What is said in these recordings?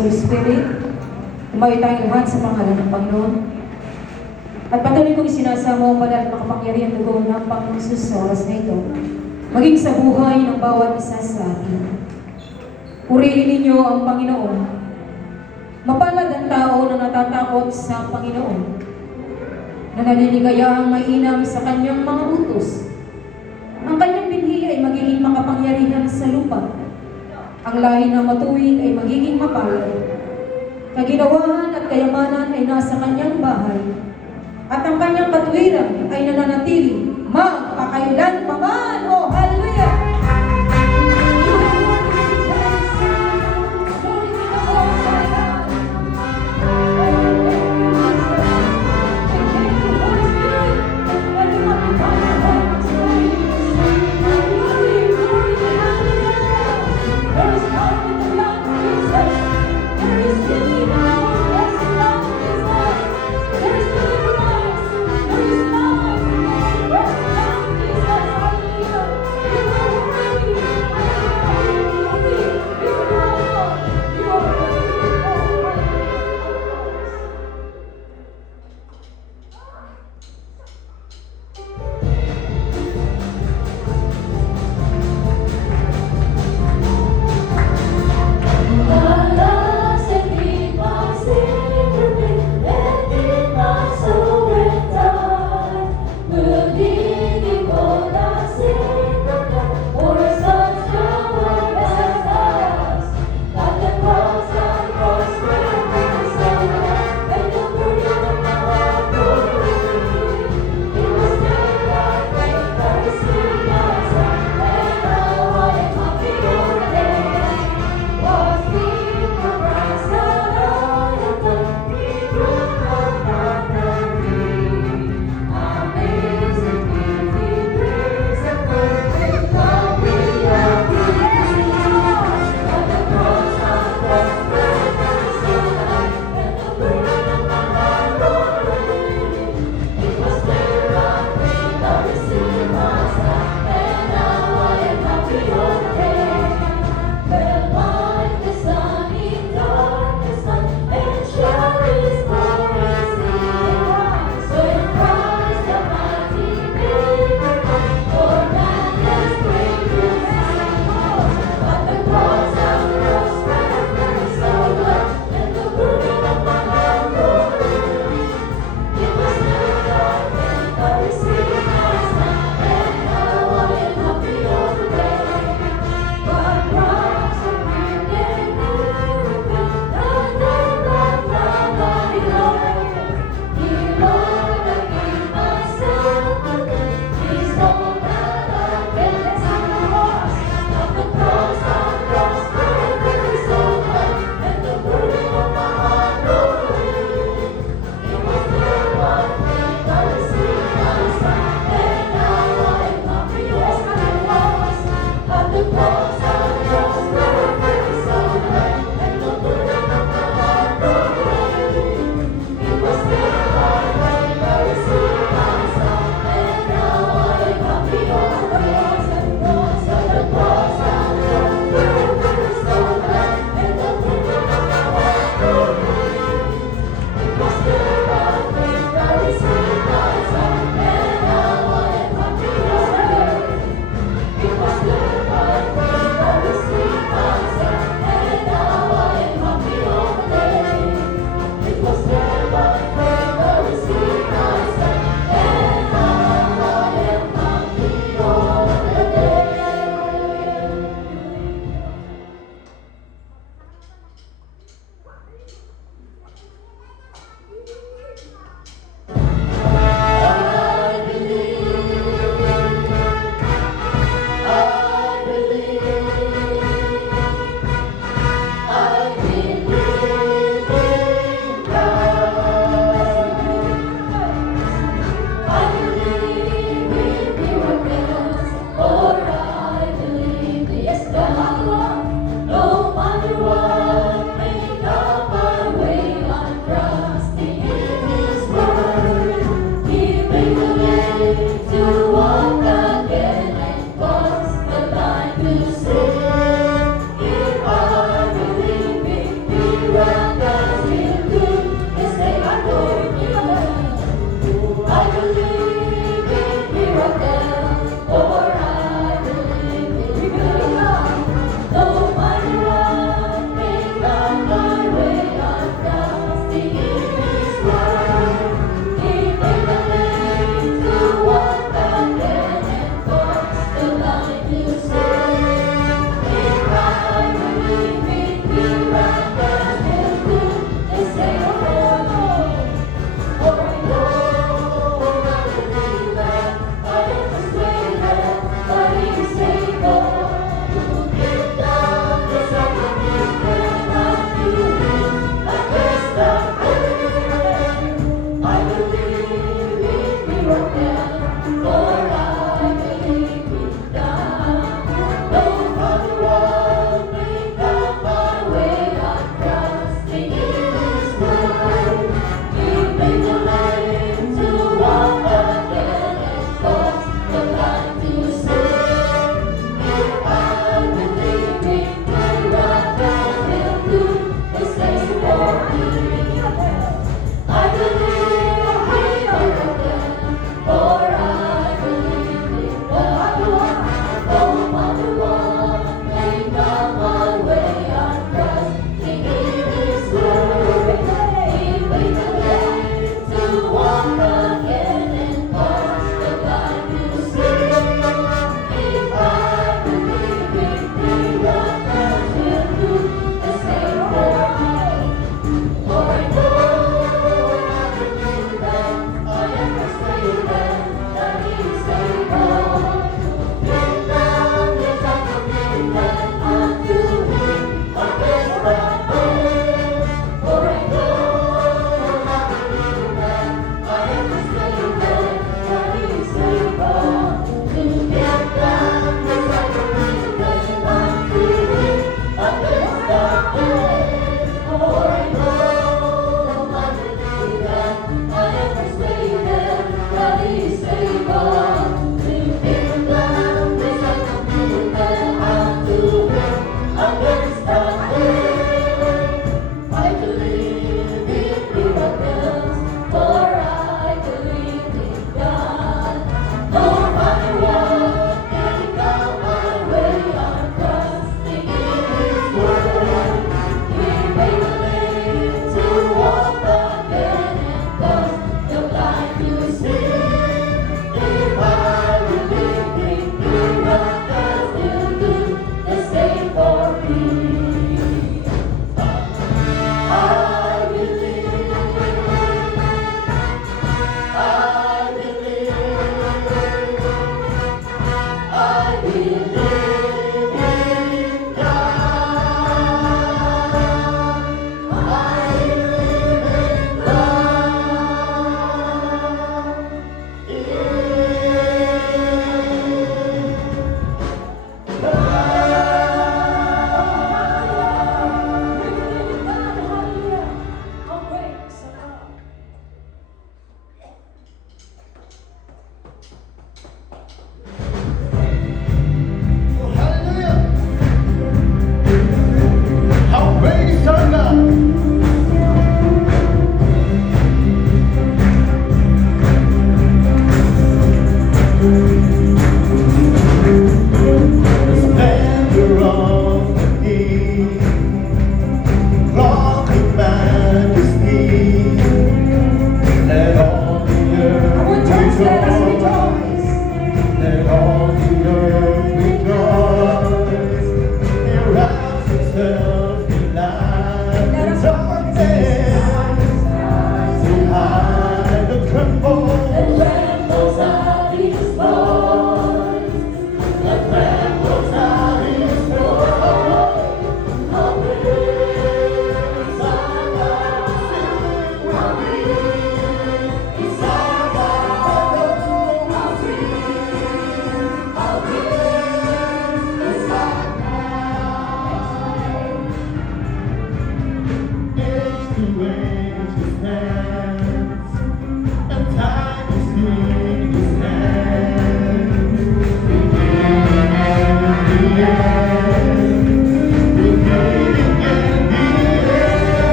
Holy Spirit. Umayo tayong lahat sa pangalan ng Panginoon. At patuloy kong isinasama ang banal at makapangyarihan dugo ng Panginoon Jesus sa oras na ito, maging sa buhay ng bawat isa sa atin. Purihin ninyo ang Panginoon. Mapalad ang tao na natatakot sa Panginoon, na naninigayaang mainam sa kanyang mga utos. Ang kanyang binhi ay magiging makapangyarihan sa lupa. Ang lahi ng matuwid ay magiging mapalad. Kaginawahan at kayamanan ay nasa kanyang bahay. At ang kanyang katuwiran ay nananatili magpakailanman. Oh, hallelujah!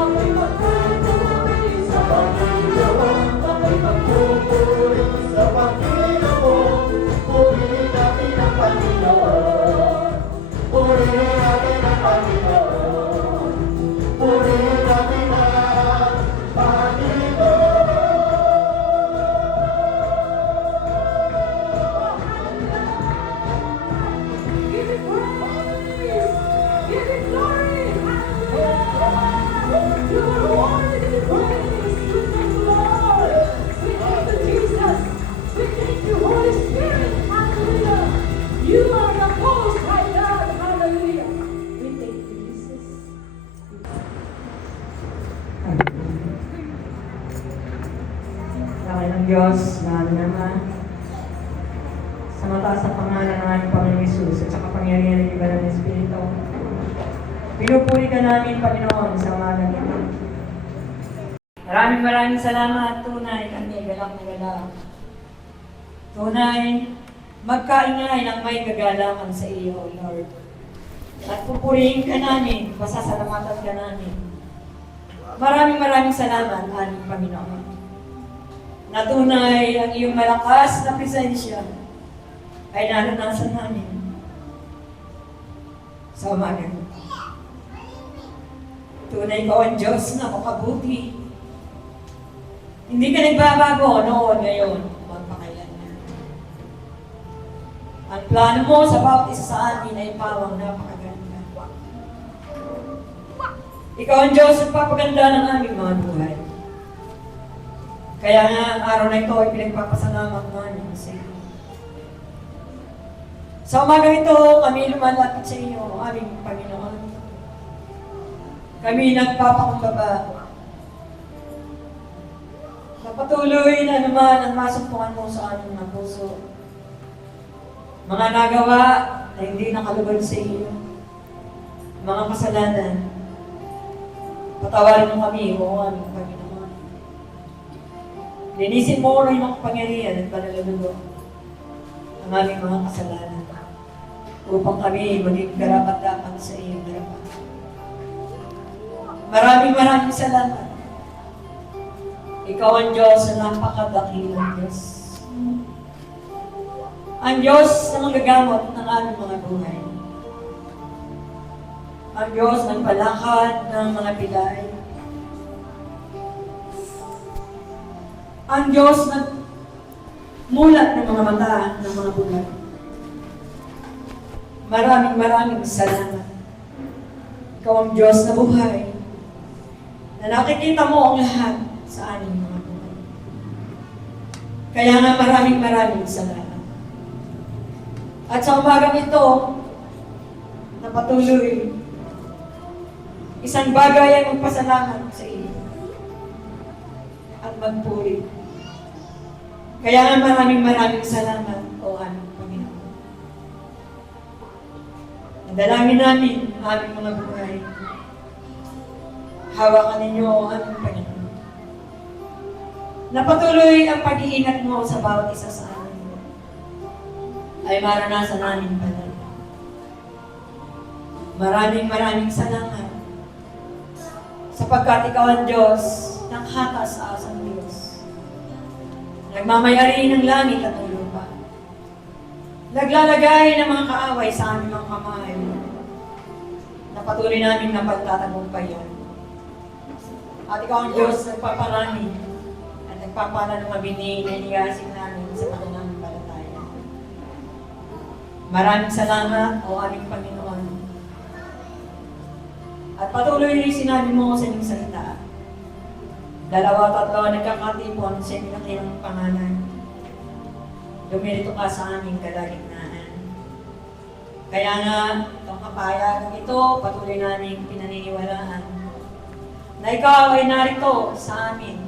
Ako'y Diyos na ano naman, sa mataas na pangalan ng aming Panginoon Hesus at sa kapangyarihan ng iba ng Espiritu, pinupuri ka namin, Panginoon, sa umagang ito. Maraming salamat. Tunay kami galak na galak. Tunay, magkaingay ng may kagalakan sa iyo, Lord. At pupurihin ka namin, pasasalamatan ka namin. Maraming salamat, aming Panginoon. Na tunay ang iyong malakas na presensya ay naranasan namin sa umaga. Tunay ka ang Diyos na makabuti. Hindi ka nagbabago noon, ngayon, magpakailanman. Ang plano mo sa bawat isa sa amin ay pawang napakaganda. Ikaw ang Diyos at papaganda ng aming mga buhay. Kaya nga, ang araw na ito ay pinagpapasalamat namin sa iyo. Sa umaga ito, kami lumalapit sa iyo, aming Panginoon. Kami nagpapakumbaba. Patuloy na naman ang masumpungan mo sa aming mga puso. Mga nagawa na hindi nakalugod sa iyo. Mga kasalanan. Patawarin mo kami, o aming Panginoon. Linisin mo rin ang kapangyarihan at panalalugo ang aming mga kasalanan upang kami maging karapat-dapat sa iyong harapan. Maraming salamat. Ikaw ang Diyos na napakadakilang Diyos. Ang Diyos na magagamot ng aming mga buhay. Ang Diyos ng palakad ng mga pilay. Ang Diyos na mulat ng mga mata ng mga buhay. Maraming salamat. Ikaw ang Diyos na buhay. Na nakikita mo ang lahat sa aming mga buhay. Kaya nga maraming salamat. At sa umagang ito, na patuloy, isang bagay ay magpasalamat sa iyo at magpuri. Kaya nga maraming salamat, o aming Panginoon. Nadalangin namin ang aming mga buhay. Hawakan ninyo ang aming Panginoon. Napatuloy ang pag-iingat mo sa bawat isa sa amin. Ay maranasan namin pala. Maraming salamat. Sapagkat ikaw ang Diyos ng hatas sa asang Diyos. Nagmamayari ng langit at ng lupa. Naglalagay ng mga kaaway sa aming mga kamay. Napatuloy namin na pagtatagumpayan. At ikaw ang Diyos nagpaparami at nagpapala ng mabini na inigasig namin sa pananampalataya. Maraming salamat, o aming Panginoon. At patuloy rin sinabi mo sa inyong salita. 2 at 3 nagkakatipon sa inyong nakilang pangalan. Dumirito ka sa aming kalagitnaan. Kaya nga, itong kapayagan ito, patuloy namin pinaniniwalaan na ikaw ay narito sa amin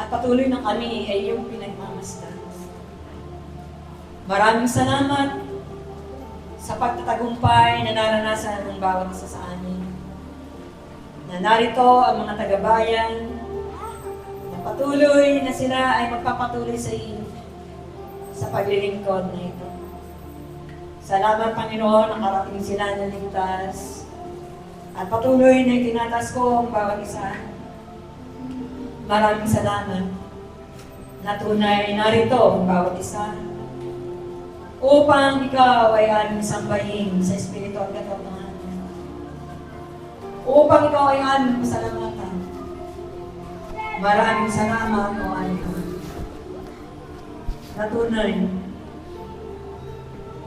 at patuloy na kami ay iyong pinagmamasdan. Maraming salamat sa pagtatagumpay na naranasan ng bawat isa sa amin. Na narito ang mga taga-bayan na patuloy na sila ay magpapatuloy sa iyo sa paglilingkod na ito. Salamat, Panginoon, nakarating sila na ligtas. At patuloy na itinatas ko ang bawat isa. Maraming salamat na tunay narito ang bawat isa upang ikaw ay aming sambahin sa Espiritu at katotohanan. Upang ikaw ay aming pasalamatan. Maraming salamat, o aming Ama. Na tunay,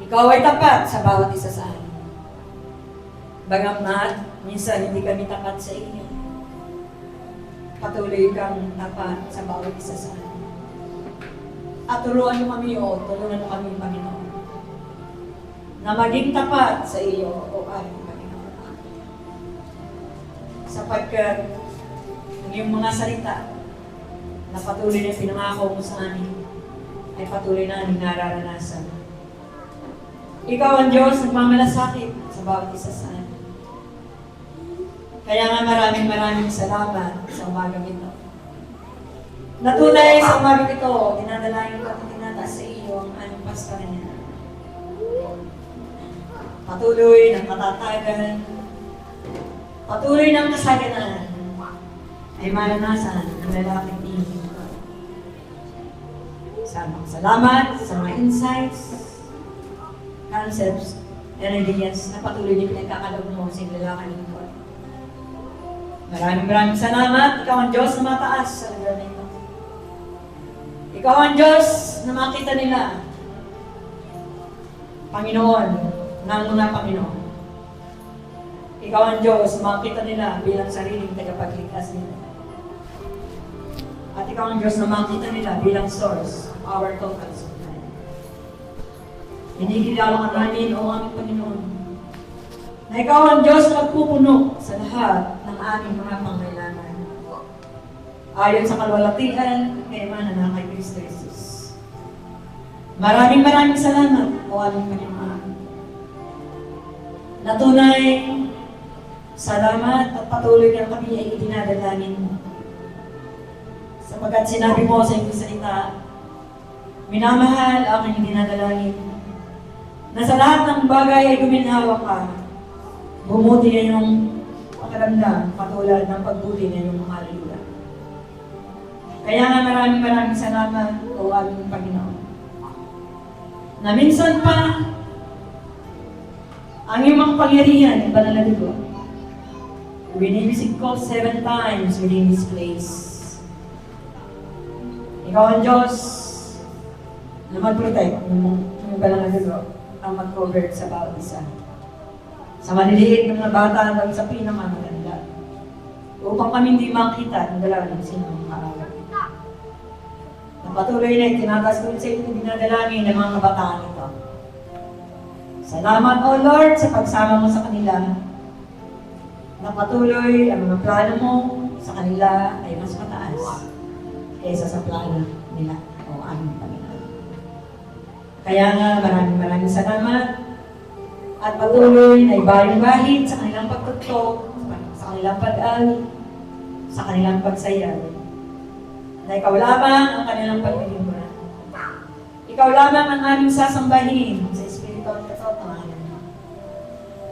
ikaw ay tapat sa bawat isa sa amin. Bagamat minsan hindi kami tapat sa inyo, patuloy kang tapat sa bawat isa sa amin. At turuan mo kami, tulungan mo kami, Panginoon, na maging tapat sa iyo, o aming Panginoon. Sapagkat ang iyong mga salita na patuloy na pinangako mo sa amin ay patuloy na aming nararanasan. Ikaw ang Diyos nagmamalasakit sa bawat isa sa amin. Kaya nga maraming salamat sa umagang ito. Natunay sa umagang ito, dinadalayan ko at tinataas sa iyo ang aming pastorin. Patuloy ng katatagan, patuloy ng kasaganaan, ay maranasan ng lalaking tingin. Salamat sa mga insights, concepts, and ideas na patuloy na pinagkakalog mo sa lalaking ito. Maraming salamat. Ikaw ang Diyos na mataas sa lugar na ito. Ikaw ang Diyos na makita nila, Panginoon, ng mga Panginoon. Ikaw ang Diyos na makita nila bilang sariling tagapagligtas nila. At ikaw ang Diyos na makita nila bilang source of our total supply. Inikilala ka namin, O aming Panginoon, na ikaw ang Diyos na magpupuno sa lahat ng aming mga pangailangan. Ayon sa kalwalatian, kayamanan na kay Kristo Jesus. Maraming salamat, O aming Panginoon. Natunay, salamat at patuloy na kami ay idinadalangin mo. Sapagkat sinabi mo sa iyong salita, minamahal aking dinadalangin, na sa lahat ng bagay ay guminhawa ka, bumuti na yung pakiramdam patulad ng pagbuti na yung haluluya. Kaya nga maraming salamat, O aming Panginoon. Na minsan pa, ang iyong makapangyarihan, banal na dugo, winibisig ko 7 times within this place. Ikaw ang Diyos na mag-protect ng banal na dugo, ang mag-cover sa bawat isa. Sa maliliit ng mga bata hanggang sa pinakamatanda. Upang kami hindi makita ng dalawa ng sinong kaawat. Na patuloy na itinatas ko sa ito dinadalangin ng mga kabataan ito. Salamat, O Lord, sa pagsama mo sa kanila. Na patuloy ang mga plano mo sa kanila ay mas mataas kaysa sa plano nila, O aming Panginoon. Kaya nga, maraming salamat at patuloy na ibayong bahid sa kanilang pagtutok, sa kanilang pag-ali, sa kanilang pagsayaw. Na ikaw lamang ang kanilang paglilingkuran. Ikaw lamang ang aming sasambahin sa Espiritu at katotohanan.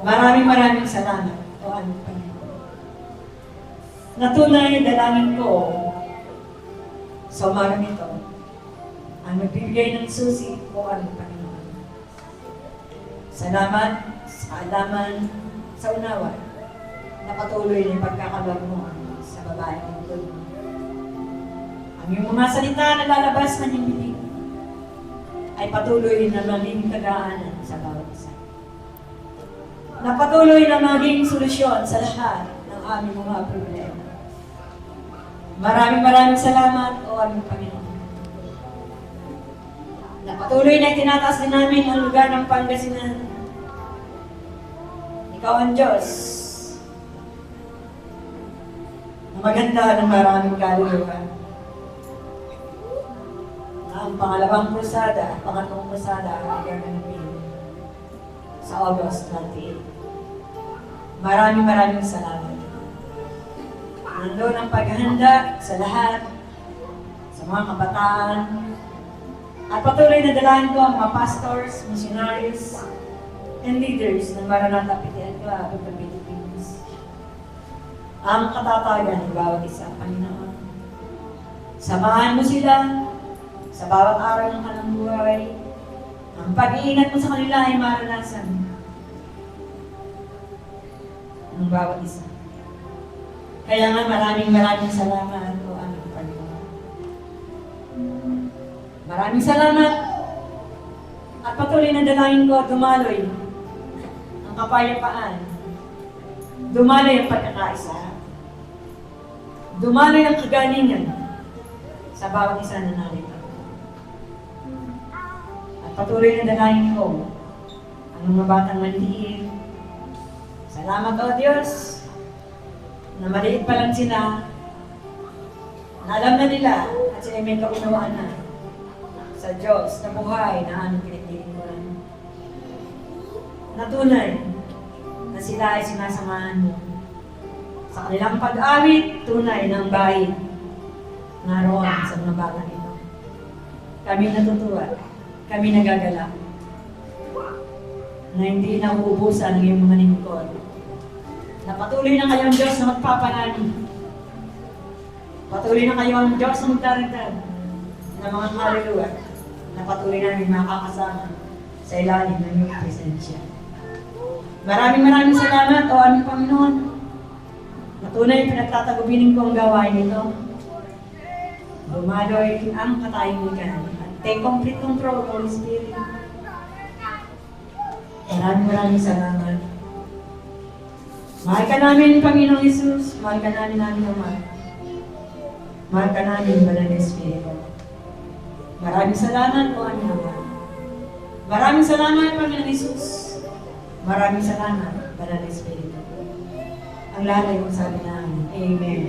Maraming salamat, O aming Panginoon. Natunay, dalangin ko sa umagang ito ang magbibigay ng susi, O aming Panginoon. Salamat sa kaalaman, sa unawa, na patuloy na yung pagkakalab mo sa babae ng tulad mo. Ang iyong mga salita na lalabas ng iyong bibig ay patuloy na maging kagaanan sa bawat isa. Na patuloy na maging solusyon sa lahat ng aming mga problema. Maraming salamat, O aming Panginoon. Na patuloy na itinataas din namin ang lugar ng Pangasinan. Ikaw ang Diyos na maganda ng maraming kaluluwa. Na ang pangalawang krusada, pangatlong krusada ay gaganapin sa August 28. Maraming salamat. Nandun ang paghahanda sa lahat, sa mga kabataan, at patuloy na dalahan ko ang mga pastors, missionaries, and leaders ng Maranatha PTN Club of the Philippines. Ang katatagan ng bawat isa, Panginoon. Samahan mo sila sa bawat araw ng kanilang buhay. Ang pag-iingat mo sa kanila ay maranasan ng bawat isa. Kaya nga maraming salamat, O aming Panginoon. Maraming salamat at patuloy na dalangin ko dumaloy ang kapayapaan. Dumaloy ang pagkakaisa. Dumaloy ang kagalingan sa bawat isa na narito. At patuloy na dalangin ko ang mga batang maliit. Salamat, O Diyos, na maliit pa lang sila, na alam na nila at sila may kaunawaan na sa Diyos na buhay na aming pinaglilingkuran. Natunay na sila ay sinasamahan mo. Sa kanilang pag-awit, tunay ng bahid naroon sa mga batang ito. Kami natutuwa, kami nagagalak na hindi nauubusan ng iyong mga lingkod. Na patuloy na kayong Diyos na magpapanali. Patuloy na kayong Diyos na magdaragdag ng mga kaluluwa na patuloy namin makakasama sa ilalim ng iyong presensya. Maraming salamat, O aming Panginoon. Natunay pinagtatagubilin ko ang gawain nito. Dumaloy ang katahimikan at take complete control, Holy Spirit. Maraming salamat. Mahal ka namin, Panginoong Hesus. Mahal ka namin Ama. Mahal ka namin, Banal na Espiritu. Maraming salamat, O aming Ama. Maraming salamat, Panginoong Hesus. Maraming salamat, Banal na Espiritu. Ang lahat ay kung sabi namin, Amen.